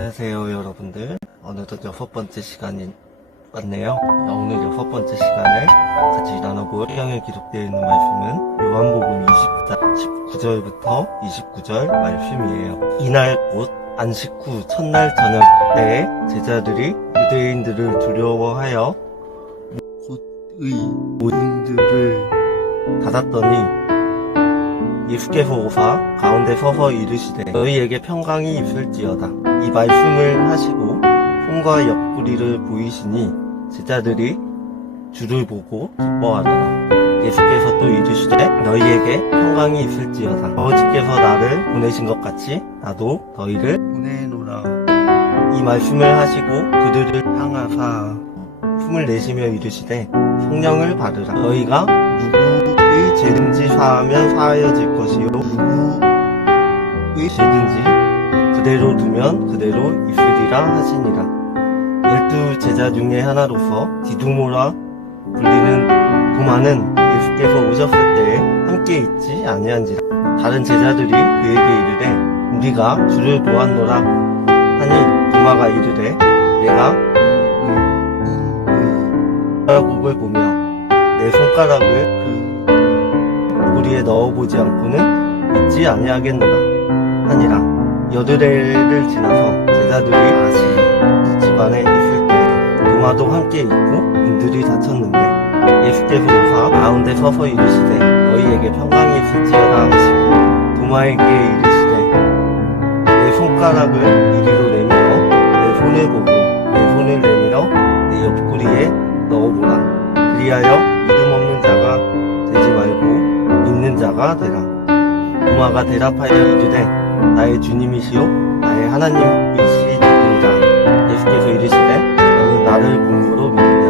안녕하세요 여러분들. 어느덧 6번째 시간이 왔네요. 오늘 6번째 시간을 같이 나눠볼 성경에 기록되어 있는 말씀은 요한복음 24, 19절부터 29절 말씀이에요. 이날 곧 안식 후 첫날 저녁 때에 제자들이 유대인들을 두려워하여 곧의 문들을 닫았더니 예수께서 오사 가운데 서서 이르시되 너희에게 평강이 있을지어다. 이 말씀을 하시고 손과 옆구리를 보이시니 제자들이 주를 보고 기뻐하더라. 예수께서 또 이르시되 너희에게 평강이 있을지어다. 아버지께서 나를 보내신 것 같이 나도 너희를 보내노라. 이 말씀을 하시고 그들을 향하사 숨을 내쉬며 이르시되 성령을 받으라. 너희가 누구의 죄든지 사하면 사하여질 것이요 누구의 죄든지 그대로 두면 그대로 있으리라 하시니라. 12 제자 중에 하나로서 디두모라 불리는 도마는 예수께서 오셨을 때에 함께 있지 아니한지라. 다른 제자들이 그에게 이르되 우리가 주를 보았노라 하니 도마가 이르되 내가 손가락을 보며 내 손가락을 그 고리에 넣어보지 않고는 믿지 아니하겠노라 하니라. 여드레를 지나서 제자들이 다시 집안에 있을 때 도마도 함께 있고 문들이 닫혔는데 예수께서 오사 가운데 서서 이르시되 너희에게 평강이 있을지어다 하시고 도마에게 이르시되 내 손가락을 이리로 내밀어 내 손을 보고 내 손을 내밀어 내 옆구리에 넣어보라. 그리하여 믿음 없는 자가 되지 말고 믿는 자가 되라. 도마가 대답하여 이르되 나의 주님이시요 나의 하나님이시니이다. 예수께서 이르시되 너는 나를 본으로 믿느냐.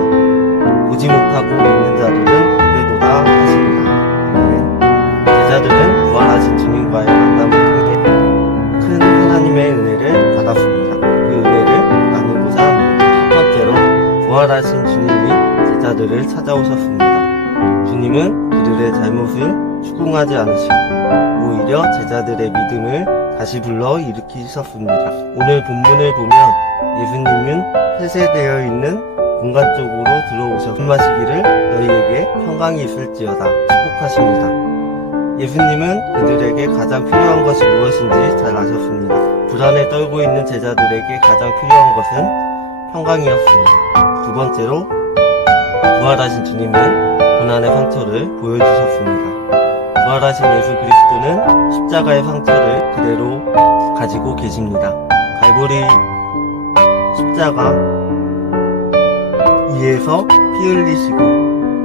보지 못하고 믿는 자들은 그대도다 하시니라. 아멘. 제자들은 부활하신 주님과의 만남을 통해 큰 하나님의 은혜를 받았습니다. 그 은혜를 나누고자 합니다. 첫 번째로 부활하신 주님이 제자들을 찾아오셨습니다. 주님은 그들의 잘못을 추궁하지 않으시고 오히려 제자들의 믿음을 다시 불러 일으키셨습니다. 오늘 본문을 보면 예수님은 폐쇄되어 있는 공간 쪽으로 들어오셔 말씀하시기를 너희에게 평강이 있을지어다 축복하십니다. 예수님은 그들에게 가장 필요한 것이 무엇인지 잘 아셨습니다. 불안에 떨고 있는 제자들에게 가장 필요한 것은 평강이었습니다. 두 번째로 부활하신 주님은 고난의 상처를 보여주셨습니다. 부활하신 예수 그리스도는 십자가의 상처를 그대로 가지고 계십니다. 갈보리 십자가 위에서 피 흘리시고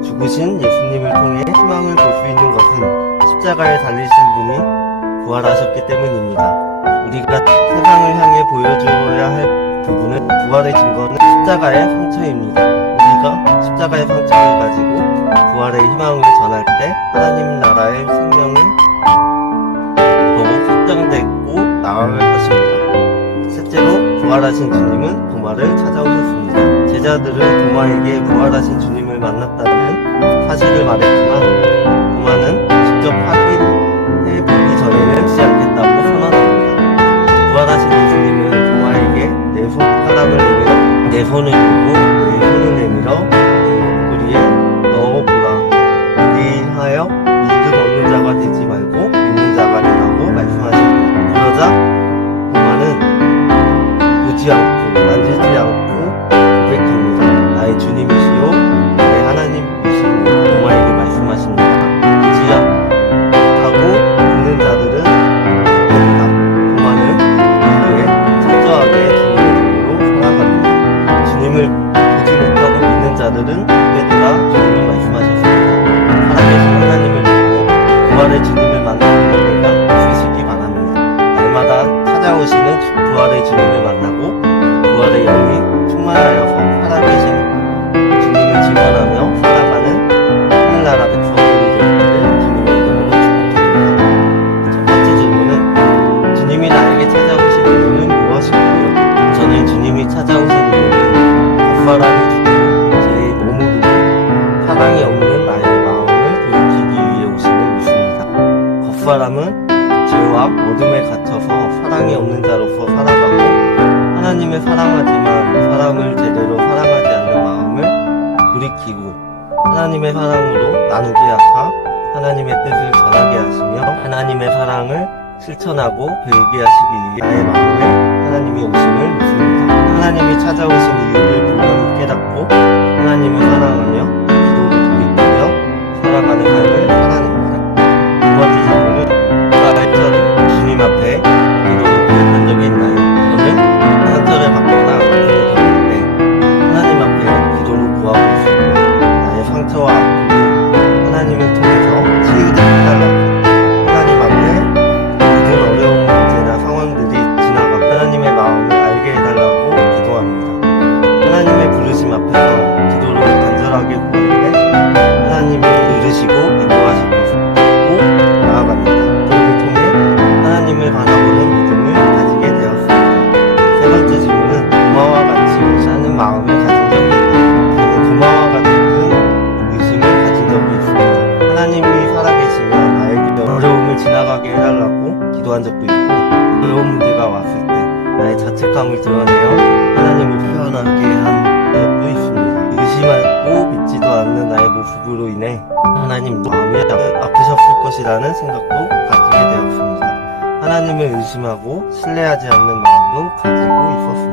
죽으신 예수님을 통해 희망을 볼 수 있는 것은 십자가에 달리신 분이 부활하셨기 때문입니다. 우리가 세상을 향해 보여주어야 할 부분은 부활의 증거는 십자가의 상처입니다. 우리가 십자가의 상처를 가지고 부활의 희망을 전할 때 하나님 나라의 생명은 더욱 확장되고 나아갈 것입니다. 셋째로 부활하신 주님은 도마를 찾아오셨습니다. 제자들은 도마에게 부활하신 주님을 만났다는 사실을 말했지만 도마는 직접 확인해보기 전에는 믿지 않겠다고 선언합니다. 부활하신 예수님은 도마에게 내 손가락을 내밀어 내 손을 보고 내 손을 내밀어 내 옆구리에 넣어보라. 그리하여 믿음 없는 자가 되지 말고 믿는 자가 되라고 말씀하십니다. 그러자 도마는 보지 않고 만지지 않고 고백합니다. 나의 주님이시요 나의 하나님이시니 도마에게 말씀하십니다. 보지 못하고 믿는 자들은 됩니다. 도마는 이후에 철저하게 주님의 종으로 살아갑니다. 주님을 보지 못하고 믿는 자들은 되돌아 주님을 말씀하셨습니다. 살아계신 하나님을 믿고 부활의 주님을 만나는 은혜가 있으시기 바랍니다. 날마다 찾아오시는 부활의 주님을 만나고 부활의 영이 충만하여서 살아계신 주님을 증언하며 살아가는 하늘나라 백성들이 되기를 주님의 이름으로 축복드립니다. 첫 번째 질문은 주님이 나에게 찾아오신 이유는 무엇일까요? 저는 주님이 찾아오신 이유는 겉바람이 죽고 제 몸으로 사랑이 없는 나의 마음을 돌이키기 위해 오심을 믿습니다. 겉바람은 죄와 어둠에 갇혀서 사랑이 없는 자로서 살아가고 하나님을 사랑하지만 사람을 제대로 사랑하지 않는 마음을 돌이키고 하나님의 사랑으로 나누게 하사 하나님의 뜻을 전하게 하시며 하나님의 사랑을 실천하고 배우게 하시기 위해 나의 마음에 하나님이 오심을 믿습니다. 하나님이 찾아오신 이유를 분명히 깨닫고 하나님을 사랑하며 기도를 돌이키며 살아가는 삶을 살아냅니다. 두 번째 질문은 상처를 주님 앞에 기도를 구했던 적이 있나요? 저는 상처를 받거나 아픈 적이 없을 때 하나님 앞에 기도를 구하고 있습니다. 나의 상처와 아픔을 하나님을 통해서 치유되게 해달라고 하나님 앞에 모든 어려운 문제나 상황들이 지나가고 하나님의 마음을 알게 해달라고 기도합니다. 하나님의 부르심 앞에서 기도를 간절하게 구할 때 하나님이 들으시고 인도하실 것을 믿고 나아갑니다. 기도를 통해 하나님을 바라보는 믿음을 가지게 되었습니다. 세 번째 질문은 고마와 같이 의지하는 마음을 가진 적이 있나요? 저는 고마와 같은 의심을 가진 적이 있습니다. 하나님이 살아계시면 나에게 어려움을 지나가게 해달라고 기도한 적도 있고 어려운 문제가 왔을 때 나의 자책감을 드러내어 하나님을 표현하게 한 적도 있습니다. 의심하고 믿지도 않는 나의 모습으로 인해 하나님 마음이 아프셨을 것이라는 생각도 가지게 되었습니다. 하나님을 의심하고 신뢰하지 않는 마음도 가지고 있었습니다.